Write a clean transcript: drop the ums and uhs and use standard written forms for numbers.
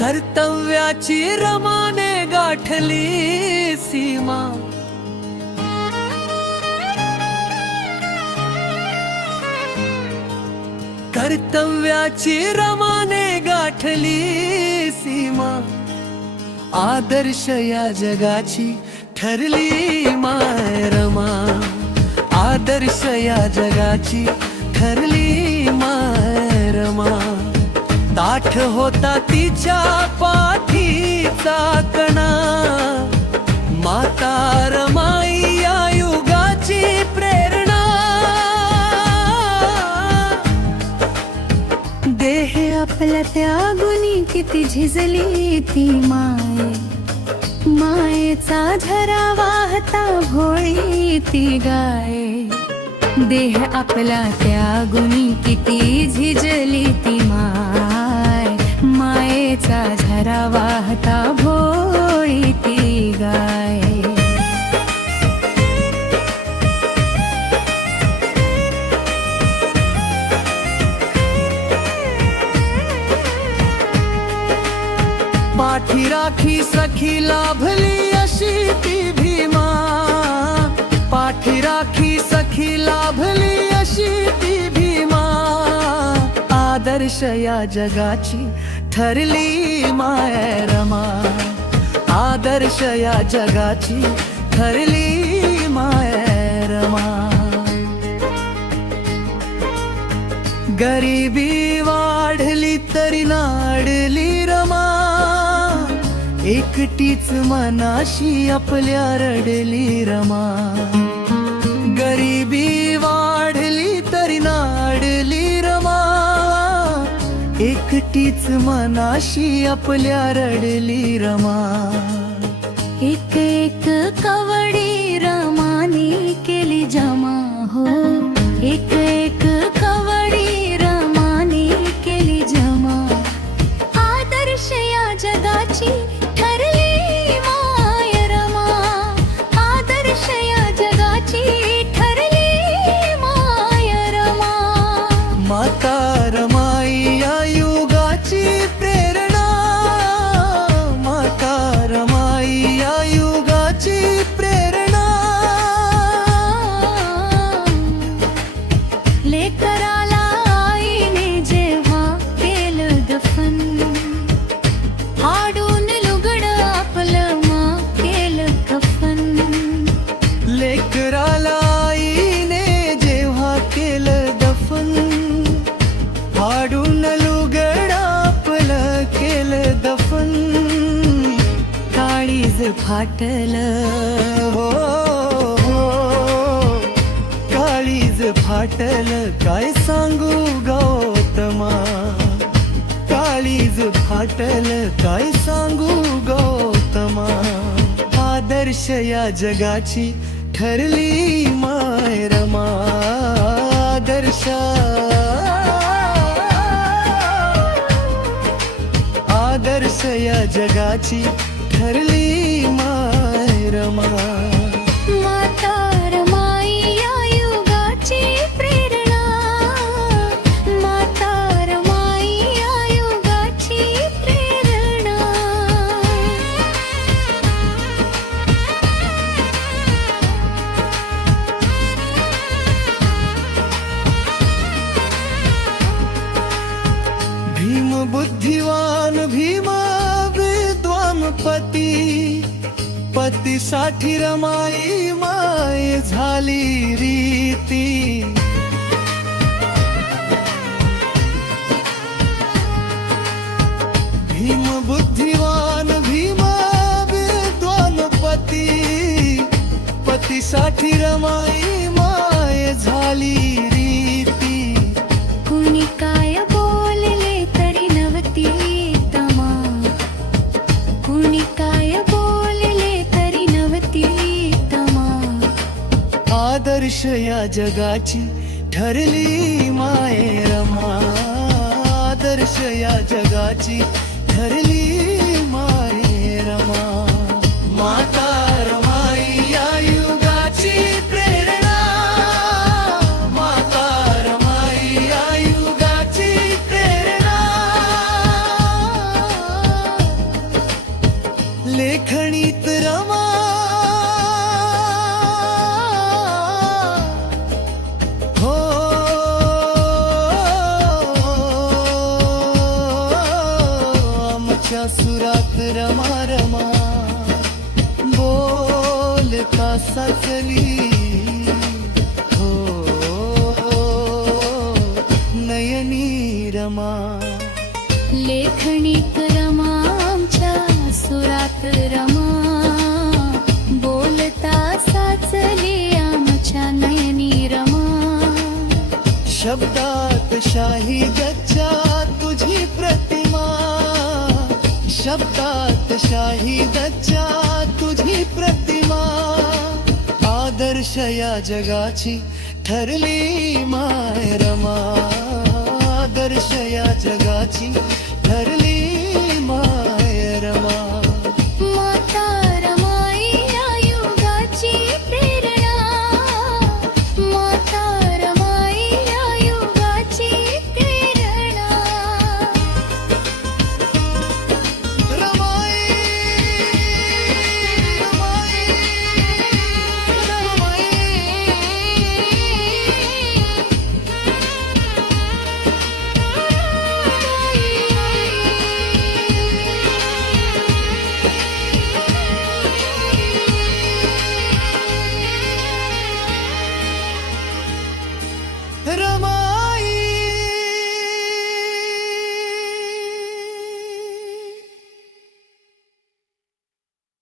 कर्तव्याची रमाने गाठली सीमा, कर्तव्याची रमाने गाठली सीमा, आदर्श या जगाची ठरली माय रमा, आदर्श या जगाची ठरली माय रमा. ताठ होता तिच्या पाठीचा कणा, माता रमाई या युगाची प्रेरणा. देह आपल्या त्यागुनी किती झिजली ती माय, मायेचा झरा वाहता भोळी ती गाय. देह आपला त्यागुनी किती झिजली ती माय, मायेचा झरा वाहता भोळी ती गाय. पाठी राखी सखी लाभली अशी ती भीमा, पाठी राखी सखी लाभली अशी ती भीमा. आदर्श या जगाची ठरली माय रमा, आदर्श या जगाची ठरली माय रमा. गरिबी वाढली तरी नाडली रमा, एकटीच मनाशी आपल्या रडली रमा. गरिबी वाढली तरी नाडली रमा, एकटीच मनाशी आपल्या रडली रमा. एक एक कवडी रमानी केली जमा हो, एक एक कवडी रमानी केली जमा. आदर्श या जगाची ठरली माय रमा, आदर्श या जगाची ठरली माय रमा. माता रमाई या युगाची प्रेरणा, माता रमाई या युगाची प्रेरणा. लेकराला आईने जेव्हा केलं दफन, हाडून लुगडं आपलं मा केलं कफन. लेकराला आईने जेव्हा केलं दफन, फाडून लुगडं आपलं केलं दफन. काळीज फाटलं हो, काळीज फाटलं काय सांगू गौतमा, काळीज फाटलं काय सांगू गौतमा. आदर्श या जगाची ठरली माय रमा, आदर्श आदर्श या जगाची ठरली माय रमा. माता रमाई या युगाची प्रेरणा, माता रमाई या युगाची प्रेरणा. भीम बुद्धिवान भीम विद्वान पती, पतीसाठी रमाई माय झाली रीती. भीम बुद्धिवान भीम विद्वान पती, पतीसाठी रमाई माय झाली रीती. कुणी काय बोलले तरी नव्हती तमा, कुणी काय बोलले तरी नव्हती तमा. आदर्श या जगाची ठरली माय रमा, आदर्श या जगाची ठरली माय रमा. माता रमाई या युगाची प्रेरणा, माता रमाई या युगाची प्रेरणा. आमच्या सुरात रमा रमा बोल का साचली हो नयनी रमा लेखणीत रमा आमच्या सुरात रमा बोलता साचली आमच्या नयनी रमा शब्दात शाही गच्चा तुझी प्रतिमा शब्दात शाही गच्चा तुझी प्रतिमा आदर्श या जगाची ठरली माय रमा आदर्श या जगाची